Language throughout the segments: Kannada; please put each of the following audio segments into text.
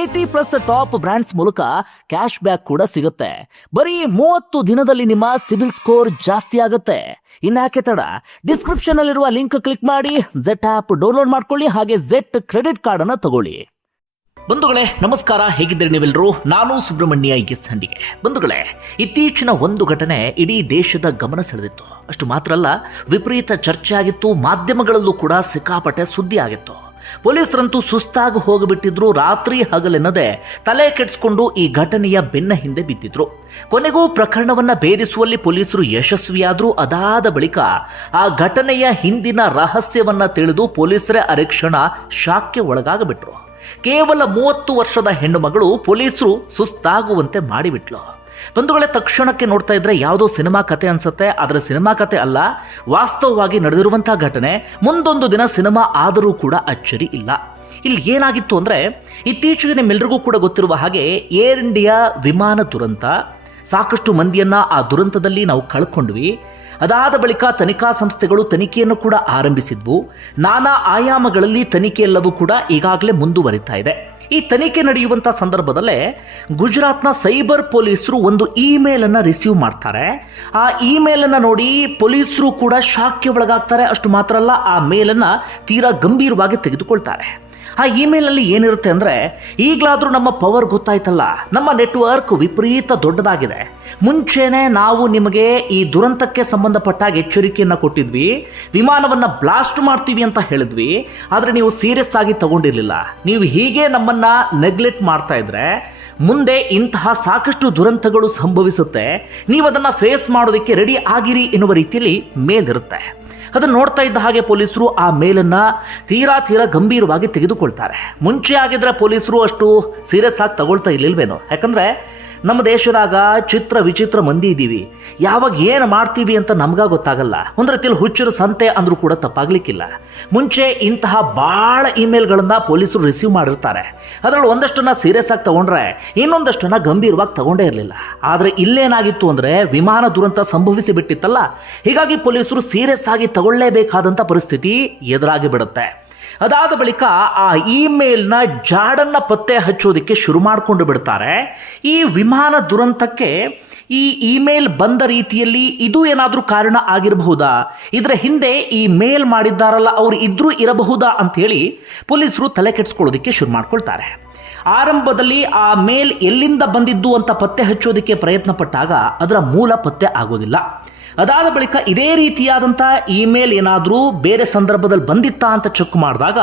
ಏಟಿ ಪ್ಲಸ್ ಟಾಪ್ ಬ್ರಾಂಡ್ಸ್ ಮೂಲಕ ಕ್ಯಾಶ್ ಬ್ಯಾಕ್ ಕೂಡ ಸಿಗುತ್ತೆ. ಬರೀ ಮೂವತ್ತು ದಿನದಲ್ಲಿ ನಿಮ್ಮ ಸಿಬಿಲ್ ಸ್ಕೋರ್ ಜಾಸ್ತಿ ಆಗುತ್ತೆ. ಇನ್ಯಾಕೆ ತಡ? ಡಿಸ್ಕ್ರಿಪ್ಷನ್ ಅಲ್ಲಿರುವ ಲಿಂಕ್ ಕ್ಲಿಕ್ ಮಾಡಿ ಜೆಟ್ ಆಪ್ ಡೌನ್ಲೋಡ್ ಮಾಡ್ಕೊಳ್ಳಿ, ಹಾಗೆ ಜೆಟ್ ಕ್ರೆಡಿಟ್ ಕಾರ್ಡ್ ಅನ್ನ ತಗೊಳ್ಳಿ. ಬಂಧುಗಳೇ, ನಮಸ್ಕಾರ. ಹೇಗಿದ್ದೀರಿ ನೀವೆಲ್ಲರೂ ನಾನು ಸುಬ್ರಹ್ಮಣ್ಯ ಎಸ್ ಹಂಡಿಗೆ ಬಂಧುಗಳೇ, ಇತ್ತೀಚಿನ ಒಂದು ಘಟನೆ ಇಡೀ ದೇಶದ ಗಮನ ಸೆಳೆದಿತ್ತು. ಅಷ್ಟು ಮಾತ್ರ ಅಲ್ಲ, ವಿಪರೀತ ಚರ್ಚೆ ಆಗಿತ್ತು, ಮಾಧ್ಯಮಗಳಲ್ಲೂ ಕೂಡ ಸಿಕ್ಕಾಪಟ್ಟೆ ಸುದ್ದಿ ಆಗಿತ್ತು. ಪೊಲೀಸರಂತೂ ಸುಸ್ತಾಗಿ ಹೋಗಿಬಿಟ್ಟಿದ್ರು ರಾತ್ರಿ ಹಗಲೆನ್ನದೆ ತಲೆ ಕೆಡಿಸ್ಕೊಂಡು ಈ ಘಟನೆಯ ಬೆನ್ನ ಹಿಂದೆ ಬಿದ್ದಿದ್ರು. ಕೊನೆಗೂ ಪ್ರಕರಣವನ್ನ ಭೇದಿಸುವಲ್ಲಿ ಪೊಲೀಸರು ಯಶಸ್ವಿಯಾದರೂ ಅದಾದ ಬಳಿಕ ಆ ಘಟನೆಯ ಹಿಂದಿನ ರಹಸ್ಯವನ್ನ ತಿಳಿದು ಪೊಲೀಸರೇ ಅರೆಕ್ಷಣ ಶಾಕ್ಗೆ ಒಳಗಾಗಬಿಟ್ರು. ಕೇವಲ ಮೂವತ್ತು ವರ್ಷದ ಹೆಣ್ಣುಮಗಳು ಪೊಲೀಸರು ಸುಸ್ತಾಗುವಂತೆ ಮಾಡಿಬಿಟ್ಲು. ಬಂಧುಗಳೇ ತಕ್ಷಣಕ್ಕೆ ನೋಡ್ತಾ ಇದ್ರೆ ಯಾವುದೋ ಸಿನಿಮಾ ಕತೆ ಅನ್ಸುತ್ತೆ. ಆದರೆ ಸಿನಿಮಾ ಕತೆ ಅಲ್ಲ, ವಾಸ್ತವವಾಗಿ ನಡೆದಿರುವಂತಹ ಘಟನೆ. ಮುಂದೊಂದು ದಿನ ಸಿನಿಮಾ ಆದರೂ ಕೂಡ ಅಚ್ಚರಿ ಇಲ್ಲ. ಇಲ್ಲಿ ಏನಾಗಿತ್ತು ಅಂದ್ರೆ, ಇತ್ತೀಚೆಗೆ ನಿಮ್ಮೆಲ್ಲರಿಗೂ ಕೂಡ ಗೊತ್ತಿರುವ ಹಾಗೆ ಏರ್ ಇಂಡಿಯಾ ವಿಮಾನ ದುರಂತ. ಸಾಕಷ್ಟು ಮಂದಿಯನ್ನ ಆ ದುರಂತದಲ್ಲಿ ನಾವು ಕಳ್ಕೊಂಡ್ವಿ. ಅದಾದ ಬಳಿಕ ತನಿಖಾ ಸಂಸ್ಥೆಗಳು ತನಿಖೆಯನ್ನು ಕೂಡ ಆರಂಭಿಸಿದ್ವು. ನಾನಾ ಆಯಾಮಗಳಲ್ಲಿ ತನಿಖೆಯೆಲ್ಲವೂ ಕೂಡ ಈಗಾಗಲೇ ಮುಂದುವರಿತಾ ಇದೆ. ಈ ತನಿಖೆ ನಡೆಯುವಂಥ ಸಂದರ್ಭದಲ್ಲೇ ಗುಜರಾತ್ನ ಸೈಬರ್ ಪೊಲೀಸರು ಒಂದು ಇಮೇಲನ್ನು ರಿಸೀವ್ ಮಾಡ್ತಾರೆ. ಆ ಇಮೇಲನ್ನು ನೋಡಿ ಪೊಲೀಸರು ಕೂಡ ಶಾಕ್ಗೆ ಒಳಗಾಗ್ತಾರೆ. ಅಷ್ಟು ಮಾತ್ರ ಅಲ್ಲ, ಆ ಮೇಲನ್ನು ತೀರಾ ಗಂಭೀರವಾಗಿ ತೆಗೆದುಕೊಳ್ತಾರೆ. ಆ ಇಮೇಲಲ್ಲಿ ಏನಿರುತ್ತೆ ಅಂದರೆ, ಈಗಲಾದರೂ ನಮ್ಮ ಪವರ್ ಗೊತ್ತಾಯ್ತಲ್ಲ. ನಮ್ಮ ನೆಟ್ವರ್ಕ್ ವಿಪರೀತ ದೊಡ್ಡದಾಗಿದೆ. ಮುಂಚೆನೆ ನಾವು ನಿಮಗೆ ಈ ದುರಂತಕ್ಕೆ ಸಂಬಂಧಪಟ್ಟಾಗ ಎಚ್ಚರಿಕೆಯನ್ನು ಕೊಟ್ಟಿದ್ವಿ, ವಿಮಾನವನ್ನು ಬ್ಲಾಸ್ಟ್ ಮಾಡ್ತೀವಿ ಅಂತ ಹೇಳಿದ್ವಿ, ಆದರೆ ನೀವು ಸೀರಿಯಸ್ ಆಗಿ ತಗೊಂಡಿರಲಿಲ್ಲ. ನೀವು ಹೀಗೆ ನಮ್ಮನ್ನ ನೆಗ್ಲೆಕ್ಟ್ ಮಾಡ್ತಾ ಇದ್ರೆ, ಮುಂದೆ ಇಂತಹ ಸಾಕಷ್ಟು ದುರಂತಗಳು ಸಂಭವಿಸುತ್ತೆ. ನೀವು ಅದನ್ನು ಫೇಸ್ ಮಾಡೋದಕ್ಕೆ ರೆಡಿ ಆಗಿರಿ ಎನ್ನುವ ರೀತಿಯಲ್ಲಿ ಮೇಲಿರುತ್ತೆ. ಅದನ್ನು ನೋಡ್ತಾ ಇದ್ದ ಹಾಗೆ ಪೊಲೀಸರು ಆ ಮೇಲನ್ನು ತೀರಾ ತೀರಾ ಗಂಭೀರವಾಗಿ ತೆಗೆದುಕೊಳ್ತಾರೆ. ಮುಂಚೆ ಆಗಿದ್ರೆ ಪೊಲೀಸರು ಅಷ್ಟು ಸೀರಿಯಸ್ ಆಗಿ ತಗೊಳ್ತಾ ಇರ್ಲಿಲ್ವೇನೋ? ಯಾಕಂದ್ರೆ ನಮ್ಮ ದೇಶದಾಗ ಚಿತ್ರ ವಿಚಿತ್ರ ಮಂದಿ ಇದ್ದೀವಿ. ಯಾವಾಗ ಏನು ಮಾಡ್ತೀವಿ ಅಂತ ನಮ್ಗ ಗೊತ್ತಾಗಲ್ಲ. ಒಂದು ರೀತಿಯಲ್ಲಿ ಹುಚ್ಚರ ಸಂತೆ ಅಂದ್ರೂ ಕೂಡ ತಪ್ಪಾಗ್ಲಿಕ್ಕಿಲ್ಲ. ಮುಂಚೆ ಇಂತಹ ಭಾಳ ಇಮೇಲ್ಗಳನ್ನು ಪೊಲೀಸರು ರಿಸೀವ್ ಮಾಡಿರ್ತಾರೆ. ಅದರಲ್ಲಿ ಒಂದಷ್ಟನ್ನ ಸೀರಿಯಸ್ ಆಗಿ ತಗೊಂಡ್ರೆ ಇನ್ನೊಂದಷ್ಟನ್ನ ಗಂಭೀರವಾಗಿ ತಗೊಂಡೇ ಇರಲಿಲ್ಲ. ಆದರೆ ಇಲ್ಲೇನಾಗಿತ್ತು ಅಂದರೆ ವಿಮಾನ ದುರಂತ ಸಂಭವಿಸಿ ಬಿಟ್ಟಿತ್ತಲ್ಲ. ಹೀಗಾಗಿ ಪೊಲೀಸರು ಸೀರಿಯಸ್ ಆಗಿ ತಗೊಳ್ಳೇಬೇಕಾದಂಥ ಪರಿಸ್ಥಿತಿ ಎದುರಾಗಿ ಬಿಡುತ್ತೆ. ಅದಾದ ಬಳಿಕ ಆ ಇಮೇಲ್ನ ಜಾಡನ್ನ ಪತ್ತೆ ಹಚ್ಚೋದಕ್ಕೆ ಶುರು ಮಾಡಿಕೊಂಡು ಬಿಡ್ತಾರೆ. ಈ ವಿಮಾನ ದುರಂತಕ್ಕೆ ಈ ಇಮೇಲ್ ಬಂದ ರೀತಿಯಲ್ಲಿ ಇದು ಏನಾದರೂ ಕಾರಣ ಆಗಿರಬಹುದಾ? ಇದರ ಹಿಂದೆ ಈ ಮೇಲ್ ಮಾಡಿದ್ದಾರಲ್ಲ, ಅವರು ಇದ್ರೂ ಇರಬಹುದಾ ಅಂತೇಳಿ ಪೊಲೀಸರು ತಲೆ ಕೆಡಿಸ್ಕೊಳ್ಳೋದಕ್ಕೆ ಶುರು ಮಾಡ್ಕೊಳ್ತಾರೆ. ಆರಂಭದಲ್ಲಿ ಆ ಮೇಲ್ ಎಲ್ಲಿಂದ ಬಂದಿದ್ದು ಅಂತ ಪತ್ತೆ ಹಚ್ಚೋದಕ್ಕೆ ಪ್ರಯತ್ನ ಪಟ್ಟಾಗ ಅದರ ಮೂಲ ಪತ್ತೆ ಆಗೋದಿಲ್ಲ. ಅದಾದ ಬಳಿಕ ಇದೇ ರೀತಿಯಾದಂಥ ಇಮೇಲ್ ಏನಾದರೂ ಬೇರೆ ಸಂದರ್ಭದಲ್ಲಿ ಬಂದಿತ್ತಾ ಅಂತ ಚೆಕ್ ಮಾಡಿದಾಗ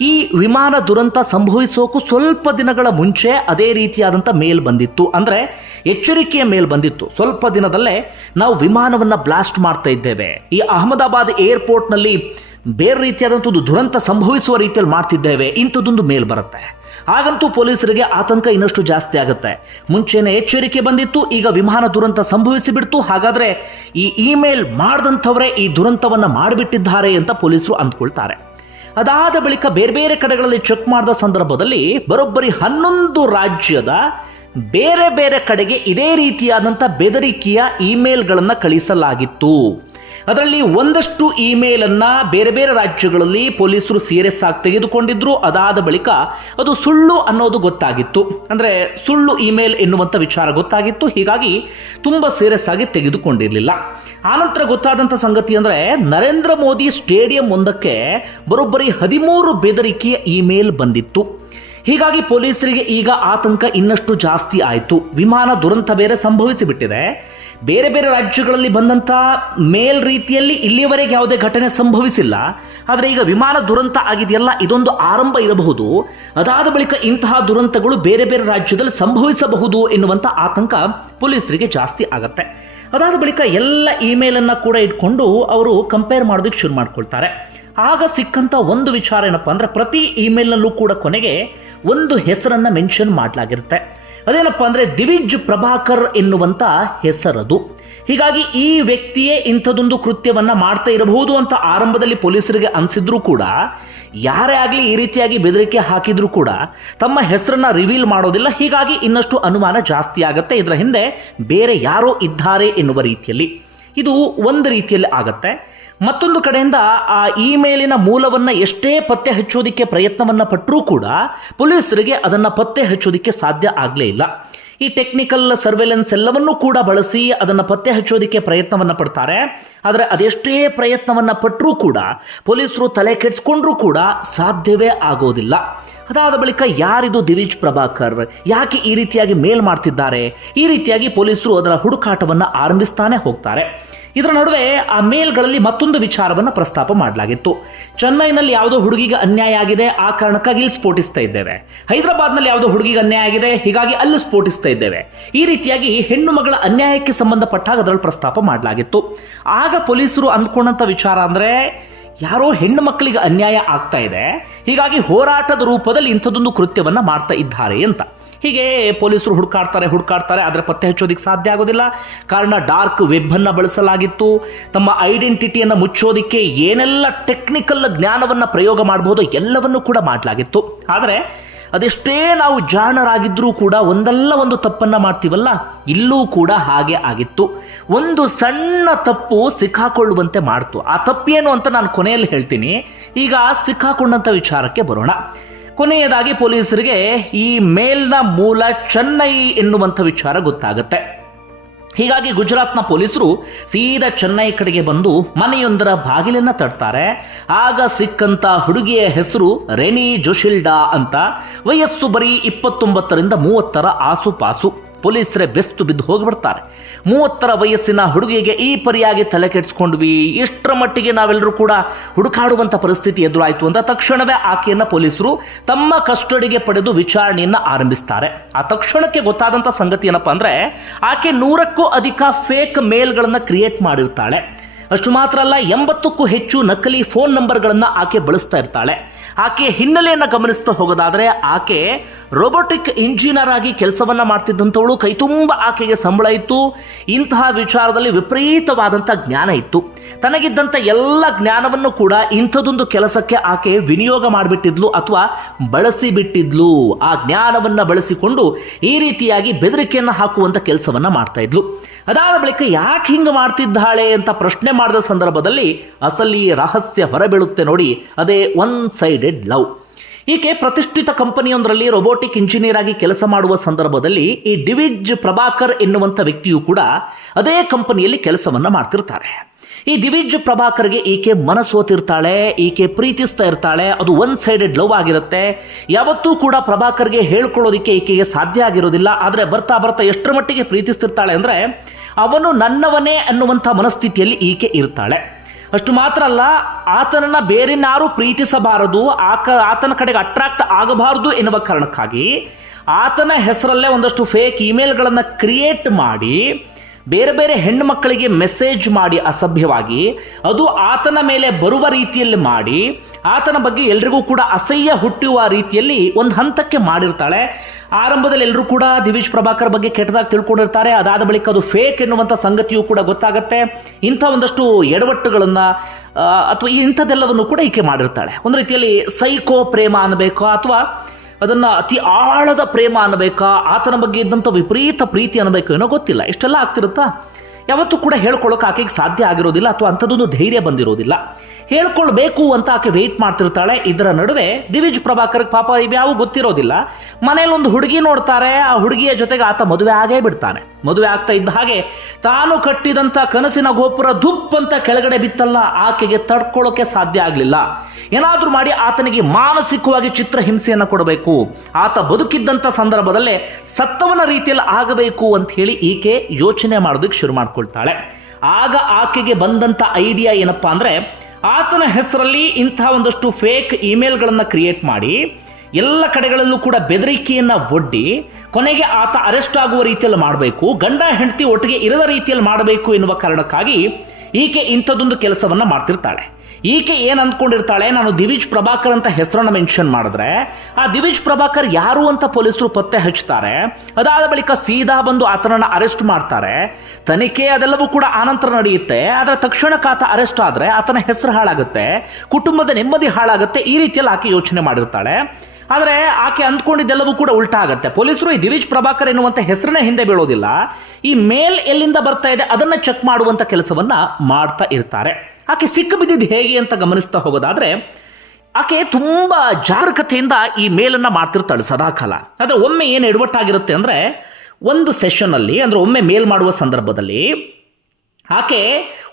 ಈ ವಿಮಾನ ದುರಂತ ಸಂಭವಿಸೋಕು ಸ್ವಲ್ಪ ದಿನಗಳ ಮುಂಚೆ ಅದೇ ರೀತಿಯಾದಂಥ ಮೇಲ್ ಬಂದಿತ್ತು. ಅಂದರೆ ಎಚ್ಚರಿಕೆಯ ಮೇಲ್ ಬಂದಿತ್ತು. ಸ್ವಲ್ಪ ದಿನದಲ್ಲೇ ನಾವು ವಿಮಾನವನ್ನು ಬ್ಲಾಸ್ಟ್ ಮಾಡ್ತಾ ಇದ್ದೇವೆ. ಈ ಅಹಮದಾಬಾದ್ ಏರ್ಪೋರ್ಟ್ನಲ್ಲಿ ಬೇರೆ ರೀತಿಯಾದಂಥದ್ದು ದುರಂತ ಸಂಭವಿಸುವ ರೀತಿಯಲ್ಲಿ ಮಾಡ್ತಿದ್ದೇವೆ, ಇಂಥದ್ದೊಂದು ಮೇಲ್ ಬರುತ್ತೆ. ಹಾಗಂತೂ ಪೊಲೀಸರಿಗೆ ಆತಂಕ ಇನ್ನಷ್ಟು ಜಾಸ್ತಿ ಆಗುತ್ತೆ. ಮುಂಚೆನೆ ಎಚ್ಚರಿಕೆ ಬಂದಿತ್ತು, ಈಗ ವಿಮಾನ ದುರಂತ ಸಂಭವಿಸಿಬಿಡ್ತು ಹಾಗಾದರೆ ಹಾಗಾದ್ರೆ ಈ ಇಮೇಲ್ ಮಾಡಿದಂಥವರೇ ಈ ದುರಂತವನ್ನು ಮಾಡಿಬಿಟ್ಟಿದ್ದಾರೆ ಅಂತ ಪೊಲೀಸರು ಅಂದ್ಕೊಳ್ತಾರೆ. ಅದಾದ ಬಳಿಕ ಬೇರೆ ಬೇರೆ ಕಡೆಗಳಲ್ಲಿ ಚೆಕ್ ಮಾಡಿದ ಸಂದರ್ಭದಲ್ಲಿ ಬರೋಬ್ಬರಿ ಹನ್ನೊಂದು ರಾಜ್ಯದ ಬೇರೆ ಬೇರೆ ಕಡೆಗೆ ಇದೇ ರೀತಿಯಾದಂಥ ಬೆದರಿಕೆಯ ಇಮೇಲ್ಗಳನ್ನು ಕಳಿಸಲಾಗಿತ್ತು. ಅದರಲ್ಲಿ ಒಂದಷ್ಟು ಇಮೇಲ್ ಅನ್ನ ಬೇರೆ ಬೇರೆ ರಾಜ್ಯಗಳಲ್ಲಿ ಪೊಲೀಸರು ಸೀರಿಯಸ್ ಆಗಿ ತೆಗೆದುಕೊಂಡಿದ್ರು. ಅದಾದ ಬಳಿಕ ಅದು ಸುಳ್ಳು ಅನ್ನೋದು ಗೊತ್ತಾಗಿತ್ತು. ಅಂದ್ರೆ ಸುಳ್ಳು ಇಮೇಲ್ ಎನ್ನುವಂಥ ವಿಚಾರ ಗೊತ್ತಾಗಿತ್ತು. ಹೀಗಾಗಿ ತುಂಬ ಸೀರಿಯಸ್ ಆಗಿ ತೆಗೆದುಕೊಂಡಿರಲಿಲ್ಲ. ಆನಂತರ ಗೊತ್ತಾದಂಥ ಸಂಗತಿ ಅಂದ್ರೆ ನರೇಂದ್ರ ಮೋದಿ ಸ್ಟೇಡಿಯಂ ಒಂದಕ್ಕೆ ಬರೋಬ್ಬರಿ ಹದಿಮೂರು ಬೆದರಿಕೆಯ ಇಮೇಲ್ ಬಂದಿತ್ತು. ಹೀಗಾಗಿ ಪೊಲೀಸರಿಗೆ ಈಗ ಆತಂಕ ಇನ್ನಷ್ಟು ಜಾಸ್ತಿ ಆಯಿತು. ವಿಮಾನ ದುರಂತ ಬೇರೆ ಸಂಭವಿಸಿ ಬಿಟ್ಟಿದೆ ಬೇರೆ ಬೇರೆ ರಾಜ್ಯಗಳಲ್ಲಿ ಬಂದಂಥ ಮೇಲ್ ರೀತಿಯಲ್ಲಿ ಇಲ್ಲಿಯವರೆಗೆ ಯಾವುದೇ ಘಟನೆ ಸಂಭವಿಸಿಲ್ಲ. ಆದರೆ ಈಗ ವಿಮಾನ ದುರಂತ ಆಗಿದೆಯಲ್ಲ, ಇದೊಂದು ಆರಂಭ ಇರಬಹುದು. ಅದಾದ ಬಳಿಕ ಇಂತಹ ದುರಂತಗಳು ಬೇರೆ ಬೇರೆ ರಾಜ್ಯದಲ್ಲಿ ಸಂಭವಿಸಬಹುದು ಎನ್ನುವಂಥ ಆತಂಕ ಪೊಲೀಸರಿಗೆ ಜಾಸ್ತಿ ಆಗತ್ತೆ. ಅದಾದ ಬಳಿಕ ಎಲ್ಲ ಇಮೇಲನ್ನು ಕೂಡ ಇಟ್ಕೊಂಡು ಅವರು ಕಂಪೇರ್ ಮಾಡೋದಕ್ಕೆ ಶುರು ಮಾಡ್ಕೊಳ್ತಾರೆ. ಆಗ ಸಿಕ್ಕಂತ ಒಂದು ವಿಚಾರ ಏನಪ್ಪ ಅಂದ್ರೆ ಪ್ರತಿ ಇಮೇಲ್ನಲ್ಲೂ ಕೂಡ ಕೊನೆಗೆ ಒಂದು ಹೆಸರನ್ನ ಮೆನ್ಷನ್ ಮಾಡಲಾಗಿರುತ್ತೆ. ಅದೇನಪ್ಪ ಅಂದರೆ ದಿವಿಜ್ ಪ್ರಭಾಕರ್ ಎನ್ನುವಂಥ ಹೆಸರದು. ಹೀಗಾಗಿ ಈ ವ್ಯಕ್ತಿಯೇ ಇಂಥದೊಂದು ಕೃತ್ಯವನ್ನು ಮಾಡ್ತಾ ಇರಬಹುದು ಅಂತ ಆರಂಭದಲ್ಲಿ ಪೊಲೀಸರಿಗೆ ಅನಿಸಿದ್ರೂ ಕೂಡ, ಯಾರೇ ಆಗಲಿ ಈ ರೀತಿಯಾಗಿ ಬೆದರಿಕೆ ಹಾಕಿದ್ರೂ ಕೂಡ ತಮ್ಮ ಹೆಸರನ್ನು ರಿವೀಲ್ ಮಾಡೋದಿಲ್ಲ. ಹೀಗಾಗಿ ಇನ್ನಷ್ಟು ಅನುಮಾನ ಜಾಸ್ತಿ ಆಗುತ್ತೆ. ಇದರ ಹಿಂದೆ ಬೇರೆ ಯಾರೋ ಇದ್ದಾರೆ ಎನ್ನುವ ರೀತಿಯಲ್ಲಿ. ಇದು ಒಂದು ರೀತಿಯಲ್ಲಿ ಆಗುತ್ತೆ. ಮತ್ತೊಂದು ಕಡೆಯಿಂದ ಆ ಇಮೇಲಿನ ಮೂಲವನ್ನ ಎಷ್ಟೇ ಪತ್ತೆ ಹಚ್ಚೋದಿಕ್ಕೆ ಪ್ರಯತ್ನವನ್ನ ಪಟ್ಟರೂ ಕೂಡ ಪೊಲೀಸರಿಗೆ ಅದನ್ನ ಪತ್ತೆ ಹಚ್ಚೋದಿಕ್ಕೆ ಸಾಧ್ಯ ಆಗಲೇ ಇಲ್ಲ. ಈ ಟೆಕ್ನಿಕಲ್ ಸರ್ವೆಲೆನ್ಸ್ ಎಲ್ಲವನ್ನೂ ಕೂಡ ಬಳಸಿ ಅದನ್ನು ಪತ್ತೆ ಹಚ್ಚೋದಕ್ಕೆ ಪ್ರಯತ್ನವನ್ನು ಪಡ್ತಾರೆ. ಆದರೆ ಅದೆಷ್ಟೇ ಪ್ರಯತ್ನವನ್ನು ಪಟ್ಟರೂ ಕೂಡ ಪೊಲೀಸರು ತಲೆ ಕೆಡಿಸ್ಕೊಂಡ್ರೂ ಕೂಡ ಸಾಧ್ಯವೇ ಆಗೋದಿಲ್ಲ. ಅದಾದ ಬಳಿಕ ಯಾರಿದು ದಿವಿಜ್ ಪ್ರಭಾಕರ್? ಯಾಕೆ ಈ ರೀತಿಯಾಗಿ ಮೇಲ್ ಮಾಡ್ತಿದ್ದಾರೆ? ಈ ರೀತಿಯಾಗಿ ಪೊಲೀಸರು ಅದರ ಹುಡುಕಾಟವನ್ನು ಆರಂಭಿಸ್ತಾನೆ ಹೋಗ್ತಾರೆ. ಇದರ ನಡುವೆ ಆ ಮೇಲ್ಗಳಲ್ಲಿ ಮತ್ತೊಂದು ವಿಚಾರವನ್ನು ಪ್ರಸ್ತಾಪ ಮಾಡಲಾಗಿತ್ತು. ಚೆನ್ನೈನಲ್ಲಿ ಯಾವುದೋ ಹುಡುಗಿಗೆ ಅನ್ಯಾಯ ಆಗಿದೆ, ಆ ಕಾರಣಕ್ಕಾಗಿ ಇಲ್ಲಿ ಸ್ಫೋಟಿಸ್ತಾ ಇದ್ದೇವೆ. ಹೈದರಾಬಾದ್ನಲ್ಲಿ ಯಾವುದೋ ಹುಡುಗಿಗೆ ಅನ್ಯಾಯ ಆಗಿದೆ, ಹೀಗಾಗಿ ಅಲ್ಲಿ ಸ್ಫೋಟಿಸ್ತಾ ಇದ್ದೇವೆ. ಈ ರೀತಿಯಾಗಿ ಹೆಣ್ಣು ಮಗಳ ಅನ್ಯಾಯಕ್ಕೆ ಸಂಬಂಧಪಟ್ಟಾಗ ಅದರಲ್ಲಿ ಪ್ರಸ್ತಾಪ ಮಾಡಲಾಗಿತ್ತು. ಆಗ ಪೊಲೀಸರು ಅಂದ್ಕೊಂಡಂಥ ವಿಚಾರ ಅಂದರೆ ಯಾರೋ ಹೆಣ್ಣು ಮಕ್ಕಳಿಗೆ ಅನ್ಯಾಯ ಆಗ್ತಾ ಇದೆ, ಹೀಗಾಗಿ ಹೋರಾಟದ ರೂಪದಲ್ಲಿ ಇಂಥದ್ದೊಂದು ಕೃತ್ಯವನ್ನ ಮಾಡ್ತಾ ಇದ್ದಾರೆ ಅಂತ. ಹೀಗೆ ಪೊಲೀಸರು ಹುಡುಕಾಡ್ತಾರೆ ಹುಡುಕಾಡ್ತಾರೆ, ಆದರೆ ಪತ್ತೆ ಹಚ್ಚೋದಕ್ಕೆ ಸಾಧ್ಯ ಆಗೋದಿಲ್ಲ. ಕಾರಣ ಡಾರ್ಕ್ ವೆಬ್ಬನ್ನು ಬಳಸಲಾಗಿತ್ತು. ತಮ್ಮ ಐಡೆಂಟಿಟಿಯನ್ನು ಮುಚ್ಚೋದಕ್ಕೆ ಏನೆಲ್ಲ ಟೆಕ್ನಿಕಲ್ ಜ್ಞಾನವನ್ನು ಪ್ರಯೋಗ ಮಾಡಬಹುದು ಎಲ್ಲವನ್ನೂ ಕೂಡ ಮಾಡಲಾಗಿತ್ತು. ಆದರೆ ಅದೆಷ್ಟೇ ನಾವು ಜಾಣರಾಗಿದ್ದರೂ ಕೂಡ ಒಂದಲ್ಲ ಒಂದು ತಪ್ಪನ್ನು ಮಾಡ್ತೀವಲ್ಲ, ಇಲ್ಲೂ ಕೂಡ ಹಾಗೆ ಆಗಿತ್ತು. ಒಂದು ಸಣ್ಣ ತಪ್ಪು ಸಿಕ್ಕಾಕೊಳ್ಳುವಂತೆ ಮಾಡ್ತು. ಆ ತಪ್ಪೇನು ಅಂತ ನಾನು ಕೊನೆಯಲ್ಲಿ ಹೇಳ್ತೀನಿ. ಈಗ ಸಿಕ್ಕಾಕೊಂಡಂಥ ವಿಚಾರಕ್ಕೆ ಬರೋಣ. ಕೊನೆಯದಾಗಿ ಪೊಲೀಸರಿಗೆ ಈ ಮೇಲ್ನ ಮೂಲ ಚೆನ್ನೈ ಎನ್ನುವಂಥ ವಿಚಾರ ಗೊತ್ತಾಗುತ್ತೆ. ಹೀಗಾಗಿ ಗುಜರಾತ್ನ ಪೊಲೀಸರು ಸೀದಾ ಚೆನ್ನೈ ಕಡೆಗೆ ಬಂದು ಮನೆಯೊಂದರ ಬಾಗಿಲನ್ನ ತಡ್ತಾರೆ ಆಗ ಸಿಕ್ಕಂತ ಹುಡುಗಿಯ ಹೆಸರು ರೆನಿ ಜೋಶಿಲ್ಡಾ ಅಂತ. ವಯಸ್ಸು ಬರೀ ಇಪ್ಪತ್ತೊಂಬತ್ತರಿಂದ ಮೂವತ್ತರ ಆಸುಪಾಸು. ಪೊಲೀಸರೇ ಬೆಸ್ತು ಬಿದ್ದು ಹೋಗಿಬಿಡ್ತಾರೆ. ಮೂವತ್ತರ ವಯಸ್ಸಿನ ಹುಡುಗಿಗೆ ಈ ಪರಿಯಾಗಿ ತಲೆ ಕೆಡಿಸ್ಕೊಂಡ್ವಿ. ಇಷ್ಟರ ಮಟ್ಟಿಗೆ ನಾವೆಲ್ಲರೂ ಕೂಡ ಹುಡುಕಾಡುವಂಥ ಪರಿಸ್ಥಿತಿ ಎದುರಾಯಿತು ಅಂತ ತಕ್ಷಣವೇ ಆಕೆಯನ್ನು ಪೊಲೀಸರು ತಮ್ಮ ಕಸ್ಟಡಿಗೆ ಪಡೆದು ವಿಚಾರಣೆಯನ್ನು ಆರಂಭಿಸ್ತಾರೆ. ಆ ತಕ್ಷಣಕ್ಕೆ ಗೊತ್ತಾದಂಥ ಸಂಗತಿ ಏನಪ್ಪ ಅಂದರೆ, ಆಕೆ ನೂರಕ್ಕೂ ಅಧಿಕ ಫೇಕ್ ಮೇಲ್ಗಳನ್ನು ಕ್ರಿಯೇಟ್ ಮಾಡಿರ್ತಾಳೆ. ಅಷ್ಟು ಮಾತ್ರ ಅಲ್ಲ, ಎಂಬತ್ತಕ್ಕೂ ಹೆಚ್ಚು ನಕಲಿ ಫೋನ್ ನಂಬರ್ಗಳನ್ನು ಆಕೆ ಬಳಸ್ತಾ ಇರ್ತಾಳೆ. ಆಕೆ ಹಿನ್ನೆಲೆಯನ್ನು ಗಮನಿಸ್ತಾ ಹೋಗೋದಾದರೆ, ಆಕೆ ರೋಬೋಟಿಕ್ ಇಂಜಿನಿಯರ್ ಆಗಿ ಕೆಲಸವನ್ನು ಮಾಡ್ತಿದ್ದಂಥವಳು, ಕೈ ತುಂಬ ಆಕೆಗೆ ಸಂಬಳ ಇತ್ತು. ಇಂತಹ ವಿಚಾರದಲ್ಲಿ ವಿಪರೀತವಾದಂಥ ಜ್ಞಾನ ಇತ್ತು. ತನಗಿದ್ದಂಥ ಎಲ್ಲ ಜ್ಞಾನವನ್ನು ಕೂಡ ಇಂಥದೊಂದು ಕೆಲಸಕ್ಕೆ ಆಕೆ ವಿನಿಯೋಗ ಮಾಡಿಬಿಟ್ಟಿದ್ಲು ಅಥವಾ ಬಳಸಿಬಿಟ್ಟಿದ್ಲು. ಆ ಜ್ಞಾನವನ್ನು ಬಳಸಿಕೊಂಡು ಈ ರೀತಿಯಾಗಿ ಬೆದರಿಕೆಯನ್ನು ಹಾಕುವಂಥ ಕೆಲಸವನ್ನು ಮಾಡ್ತಾ ಇದ್ಲು. ಅದಾದ ಬಳಿಕ ಯಾಕೆ ಹಿಂಗೆ ಮಾಡ್ತಿದ್ದಾಳೆ ಅಂತ ಪ್ರಶ್ನೆ ಮಾಡಿದ ಸಂದರ್ಭದಲ್ಲಿ ಅಸಲಿ ರಹಸ್ಯ ಹೊರಬೀಳುತ್ತೆ ನೋಡಿ ಅದೇ ಒನ್ ಸೈಡೆಡ್ ಲವ್ ಈಕೆ ಪ್ರತಿಷ್ಠಿತ ಕಂಪನಿಯೊಂದರಲ್ಲಿ ರೊಬೋಟಿಕ್ ಇಂಜಿನಿಯರ್ ಆಗಿ ಕೆಲಸ ಮಾಡುವ ಸಂದರ್ಭದಲ್ಲಿ ಈ ಡಿವಿಜ್ ಪ್ರಭಾಕರ್ ಎನ್ನುವಂಥ ವ್ಯಕ್ತಿಯು ಕೂಡ ಅದೇ ಕಂಪನಿಯಲ್ಲಿ ಕೆಲಸವನ್ನು ಮಾಡ್ತಿರ್ತಾರೆ. ಈ ದಿವಿಜ್ ಪ್ರಭಾಕರ್ಗೆ ಈಕೆ ಮನಸ್ಸೋತಿರ್ತಾಳೆ ಈಕೆ ಪ್ರೀತಿಸ್ತಾ ಇರ್ತಾಳೆ, ಅದು ಒನ್ ಸೈಡೆಡ್ ಲವ್ ಆಗಿರುತ್ತೆ. ಯಾವತ್ತೂ ಕೂಡ ಪ್ರಭಾಕರ್ಗೆ ಹೇಳ್ಕೊಳ್ಳೋದಕ್ಕೆ ಈಕೆಗೆ ಸಾಧ್ಯ ಆಗಿರೋದಿಲ್ಲ, ಆದರೆ ಬರ್ತಾ ಬರ್ತಾ ಎಷ್ಟರ ಮಟ್ಟಿಗೆ ಪ್ರೀತಿಸ್ತಿರ್ತಾಳೆ ಅಂದರೆ ಅವನು ನನ್ನವನೇ ಅನ್ನುವಂಥ ಮನಸ್ಥಿತಿಯಲ್ಲಿ ಈಕೆ ಇರ್ತಾಳೆ. ಅಷ್ಟು ಮಾತ್ರ ಅಲ್ಲ, ಆತನನ್ನ ಬೇರೆನಾರು ಪ್ರೀತಿಸಬಾರದು, ಆಕ, ಆತನ ಕಡೆಗೆ ಅಟ್ರಾಕ್ಟ್ ಆಗಬಾರದು ಎನ್ನುವ ಕಾರಣಕ್ಕಾಗಿ ಆತನ ಹೆಸರಲ್ಲೇ ಒಂದಷ್ಟು ಫೇಕ್ ಇಮೇಲ್ಗಳನ್ನು ಕ್ರಿಯೇಟ್ ಮಾಡಿ ಬೇರೆ ಬೇರೆ ಹೆಣ್ಣು ಮಕ್ಕಳಿಗೆ ಮೆಸೇಜ್ ಮಾಡಿ ಅಸಭ್ಯವಾಗಿ, ಅದು ಆತನ ಮೇಲೆ ಬರುವ ರೀತಿಯಲ್ಲಿ ಮಾಡಿ, ಆತನ ಬಗ್ಗೆ ಎಲ್ರಿಗೂ ಕೂಡ ಅಸಹ್ಯ ಹುಟ್ಟುವ ರೀತಿಯಲ್ಲಿ ಒಂದು ಹಂತಕ್ಕೆ ಮಾಡಿರ್ತಾಳೆ. ಆರಂಭದಲ್ಲಿ ಎಲ್ಲರೂ ಕೂಡ ದಿವಿಜ್ ಪ್ರಭಾಕರ್ ಬಗ್ಗೆ ಕೆಟ್ಟದಾಗಿ ತಿಳ್ಕೊಂಡಿರ್ತಾರೆ. ಅದಾದ ಬಳಿಕ ಅದು ಫೇಕ್ ಎನ್ನುವಂಥ ಸಂಗತಿಯು ಕೂಡ ಗೊತ್ತಾಗುತ್ತೆ. ಇಂಥ ಒಂದಷ್ಟು ಎಡವಟ್ಟುಗಳನ್ನು ಅಥವಾ ಇಂಥದ್ದೆಲ್ಲವನ್ನು ಕೂಡ ಈಕೆ ಮಾಡಿರ್ತಾಳೆ. ಒಂದು ರೀತಿಯಲ್ಲಿ ಸೈಕೋ ಪ್ರೇಮ ಅನ್ನಬೇಕು ಅಥವಾ ಅದನ್ನು ಅತಿ ಆಳದ ಪ್ರೇಮ ಅನ್ನಬೇಕಾ? ಆತನ ಬಗ್ಗೆ ಇದ್ದಂಥ ವಿಪರೀತ ಪ್ರೀತಿ ಅನ್ನಬೇಕು? ಏನೋ ಗೊತ್ತಿಲ್ಲ. ಇಷ್ಟೆಲ್ಲ ಆಗ್ತಿರುತ್ತಾ? ಯಾವತ್ತೂ ಕೂಡ ಹೇಳ್ಕೊಳ್ಳೋಕೆ ಆಕೆಗೆ ಸಾಧ್ಯ ಆಗಿರೋದಿಲ್ಲ ಅಥವಾ ಅಂಥದ್ದೊಂದು ಧೈರ್ಯ ಬಂದಿರೋದಿಲ್ಲ. ಹೇಳ್ಕೊಳ್ಬೇಕು ಅಂತ ಆಕೆ ವೆಯ್ಟ್ ಮಾಡ್ತಿರ್ತಾಳೆ. ಇದರ ನಡುವೆ ದಿವಿಜ್ ಪ್ರಭಾಕರ್ ಪಾಪ ಇವ್ಯಾವು ಗೊತ್ತಿರೋದಿಲ್ಲ. ಮನೇಲಿ ಒಂದು ಹುಡುಗಿ ನೋಡ್ತಾರೆ. ಆ ಹುಡುಗಿಯ ಜೊತೆಗೆ ಆತ ಮದುವೆ ಆಗೇ ಬಿಡ್ತಾನೆ. ಮದುವೆ ಆಗ್ತಾ ಇದ್ದ ಹಾಗೆ ತಾನು ಕಟ್ಟಿದಂಥ ಕನಸಿನ ಗೋಪುರ ಧುಪ್ ಅಂತ ಕೆಳಗಡೆ ಬಿತ್ತಲ್ಲ, ಆಕೆಗೆ ತಡ್ಕೊಳ್ಳೋಕೆ ಸಾಧ್ಯ ಆಗಲಿಲ್ಲ. ಏನಾದರೂ ಮಾಡಿ ಆತನಿಗೆ ಮಾನಸಿಕವಾಗಿ ಚಿತ್ರ ಹಿಂಸೆಯನ್ನು ಕೊಡಬೇಕು. ಆತ ಬದುಕಿದ್ದಂಥ ಸಂದರ್ಭದಲ್ಲೇ ಸತ್ತವನ ರೀತಿಯಲ್ಲಿ ಆಗಬೇಕು ಅಂತ ಹೇಳಿ ಈಕೆ ಯೋಚನೆ ಮಾಡೋದಕ್ಕೆ ಶುರು ಮಾಡ್ಕೊಳ್ತಾಳೆ. ಆಗ ಆಕೆಗೆ ಬಂದಂಥ ಐಡಿಯಾ ಏನಪ್ಪಾ ಅಂದರೆ, ಆತನ ಹೆಸರಲ್ಲಿ ಇಂಥ ಒಂದಷ್ಟು ಫೇಕ್ ಇಮೇಲ್ಗಳನ್ನು ಕ್ರಿಯೇಟ್ ಮಾಡಿ ಎಲ್ಲ ಕಡೆಗಳಲ್ಲೂ ಕೂಡ ಬೆದರಿಕೆಯನ್ನು ಒಡ್ಡಿ ಕೊನೆಗೆ ಆತ ಅರೆಸ್ಟ್ ಆಗುವ ರೀತಿಯಲ್ಲಿ ಮಾಡಬೇಕು, ಗಂಡ ಹೆಂಡತಿ ಒಟ್ಟಿಗೆ ಇರದ ರೀತಿಯಲ್ಲಿ ಮಾಡಬೇಕು ಎನ್ನುವ ಕಾರಣಕ್ಕಾಗಿ ಈಕೆ ಇಂಥದ್ದೊಂದು ಕೆಲಸವನ್ನ ಮಾಡ್ತಿರ್ತಾಳೆ. ಈಕೆ ಏನು ಅಂದ್ಕೊಂಡಿರ್ತಾಳೆ, ನಾನು ದಿವಿಜ್ ಪ್ರಭಾಕರ್ ಅಂತ ಹೆಸರನ್ನ ಮೆನ್ಷನ್ ಮಾಡಿದ್ರೆ, ಆ ದಿವಿಜ್ ಪ್ರಭಾಕರ್ ಯಾರು ಅಂತ ಪೊಲೀಸರು ಪತ್ತೆ ಹಚ್ತಾರೆ, ಅದಾದ ಬಳಿಕ ಸೀದಾ ಬಂದು ಆತನನ್ನ ಅರೆಸ್ಟ್ ಮಾಡ್ತಾರೆ. ತನಿಖೆ ಅದೆಲ್ಲವೂ ಕೂಡ ಆನಂತರ ನಡೆಯುತ್ತೆ ಅದರ ತಕ್ಷಣಕ್ಕೆ ಆತ ಅರೆಸ್ಟ್ ಆದ್ರೆ ಆತನ ಹೆಸರು ಹಾಳಾಗುತ್ತೆ, ಕುಟುಂಬದ ನೆಮ್ಮದಿ ಹಾಳಾಗುತ್ತೆ ಈ ರೀತಿಯಲ್ಲಿ ಆಕೆ ಯೋಚನೆ ಮಾಡಿರ್ತಾಳೆ. ಆದರೆ ಆಕೆ ಅಂದ್ಕೊಂಡಿದ್ದೆಲ್ಲವೂ ಕೂಡ ಉಲ್ಟಾ ಆಗುತ್ತೆ. ಪೊಲೀಸರು ಈ ದಿವಿಜ್ ಪ್ರಭಾಕರ್ ಎನ್ನುವಂಥ ಹೆಸರನ್ನೇ ಹಿಂದೆ ಬೀಳೋದಿಲ್ಲ. ಈ ಮೇಲ್ ಎಲ್ಲಿಂದ ಬರ್ತಾ ಇದೆ ಅದನ್ನು ಚೆಕ್ ಮಾಡುವಂಥ ಕೆಲಸವನ್ನು ಮಾಡ್ತಾ ಇರ್ತಾರೆ. ಆಕೆ ಸಿಕ್ಕ ಬಿದ್ದಿದ್ದು ಹೇಗೆ ಅಂತ ಗಮನಿಸ್ತಾ ಹೋಗೋದಾದರೆ, ಆಕೆ ತುಂಬ ಜಾಗರೂಕತೆಯಿಂದ ಈ ಮೇಲನ್ನು ಮಾಡ್ತಿರ್ತಾಳೆ ಸದಾಕಾಲ. ಆದರೆ ಒಮ್ಮೆ ಏನು ಎಡವಟ್ಟಾಗಿರುತ್ತೆ ಅಂದರೆ, ಒಂದು ಸೆಷನಲ್ಲಿ ಅಂದರೆ ಅಂದ್ರೆ ಒಮ್ಮೆ ಮೇಲ್ ಮಾಡುವ ಸಂದರ್ಭದಲ್ಲಿ, ಆಕೆ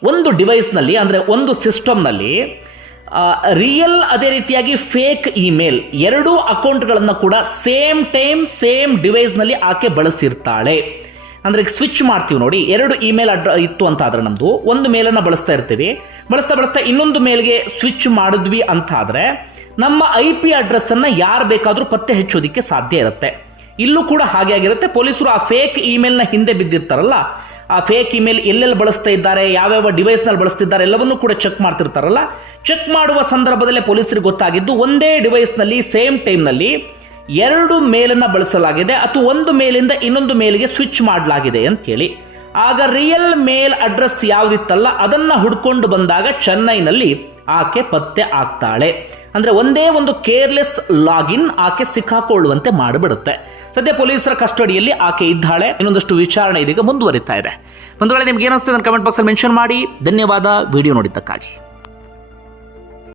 ಒಂದು ಡಿವೈಸ್ನಲ್ಲಿ ಅಂದರೆ ಒಂದು ಸಿಸ್ಟಮ್ನಲ್ಲಿ ರಿಯಲ್ ಅದೇ ರೀತಿಯಾಗಿ ಫೇಕ್ ಇಮೇಲ್ ಎರಡೂ ಅಕೌಂಟ್ಗಳನ್ನು ಕೂಡ ಸೇಮ್ ಟೈಮ್ ಸೇಮ್ ಡಿವೈಸ್ನಲ್ಲಿ ಆಕೆ ಬಳಸಿರ್ತಾಳೆ. ಅಂದರೆ ಸ್ವಿಚ್ ಮಾಡ್ತೀವಿ ನೋಡಿ, ಎರಡು ಇಮೇಲ್ ಅಡ್ರ ಇತ್ತು ಅಂತ ಆದರೆ ನಮ್ಮದು ಒಂದು ಮೇಲನ್ನು ಬಳಸ್ತಾ ಇರ್ತೀವಿ. ಬಳಸ್ತಾ ಬಳಸ್ತಾ ಇನ್ನೊಂದು ಮೇಲ್ಗೆ ಸ್ವಿಚ್ ಮಾಡಿದ್ವಿ ಅಂತ ಆದರೆ ನಮ್ಮ ಐ ಪಿ ಅಡ್ರೆಸ್ಸನ್ನು ಯಾರು ಬೇಕಾದರೂ ಪತ್ತೆ ಹಚ್ಚೋದಕ್ಕೆ ಸಾಧ್ಯ ಇರುತ್ತೆ. ಇಲ್ಲೂ ಕೂಡ ಹಾಗೆ ಆಗಿರುತ್ತೆ. ಪೊಲೀಸರು ಆ ಫೇಕ್ ಇಮೇಲ್ನ ಹಿಂದೆ ಬಿದ್ದಿರ್ತಾರಲ್ಲ ಆ ಫೇಕ್ ಇಮೇಲ್ ಎಲ್ಲೆಲ್ಲಿ ಬಳಸ್ತಾ ಇದ್ದಾರೆ, ಯಾವ್ಯಾವ ಡಿವೈಸ್ನಲ್ಲಿ ಬಳಸ್ತಿದ್ದಾರೆ ಎಲ್ಲವನ್ನೂ ಕೂಡ ಚೆಕ್ ಮಾಡ್ತಿರ್ತಾರಲ್ಲ. ಚೆಕ್ ಮಾಡುವ ಸಂದರ್ಭದಲ್ಲೇ ಪೊಲೀಸರಿಗೆ ಗೊತ್ತಾಗಿದ್ದು, ಒಂದೇ ಡಿವೈಸ್ನಲ್ಲಿ ಸೇಮ್ ಟೈಮ್ನಲ್ಲಿ ಎರಡು ಮೇಲನ್ನು ಬಳಸಲಾಗಿದೆ, ಅಥವಾ ಒಂದು ಮೇಲಿಂದ ಇನ್ನೊಂದು ಮೇಲಿಗೆ ಸ್ವಿಚ್ ಮಾಡಲಾಗಿದೆ ಅಂತೇಳಿ ಆಗ ರಿಯಲ್ ಮೇಲ್ ಅಡ್ರೆಸ್ ಯಾವುದಿತ್ತಲ್ಲ, ಅದನ್ನು ಹುಡ್ಕೊಂಡು ಬಂದಾಗ ಚೆನ್ನೈನಲ್ಲಿ ಆಕೆ ಪತ್ತೆ ಆಗ್ತಾಳೆ. ಅಂದ್ರೆ ಒಂದೇ ಒಂದು ಕೇರ್ಲೆಸ್ ಲಾಗಿನ್ ಆಕೆ ಸಿಕ್ಕಾಕೊಳ್ಳುವಂತೆ ಮಾಡಿಬಿಡುತ್ತೆ. ಸದ್ಯ ಪೊಲೀಸರ ಕಸ್ಟಡಿಯಲ್ಲಿ ಆಕೆ ಇದ್ದಾಳೆ. ಇನ್ನೊಂದಷ್ಟು ವಿಚಾರಣೆ ಇದೀಗ ಮುಂದುವರಿತಾ ಇದೆ. ಒಂದು ವೇಳೆ ನಿಮ್ಗೆ ಏನಿಸ್ತದೆ ಕಮೆಂಟ್ ಬಾಕ್ಸಲ್ಲಿ ಮೆನ್ಷನ್ ಮಾಡಿ. ಧನ್ಯವಾದ. ವಿಡಿಯೋ ನೋಡಿದ್ದಕ್ಕಾಗಿ.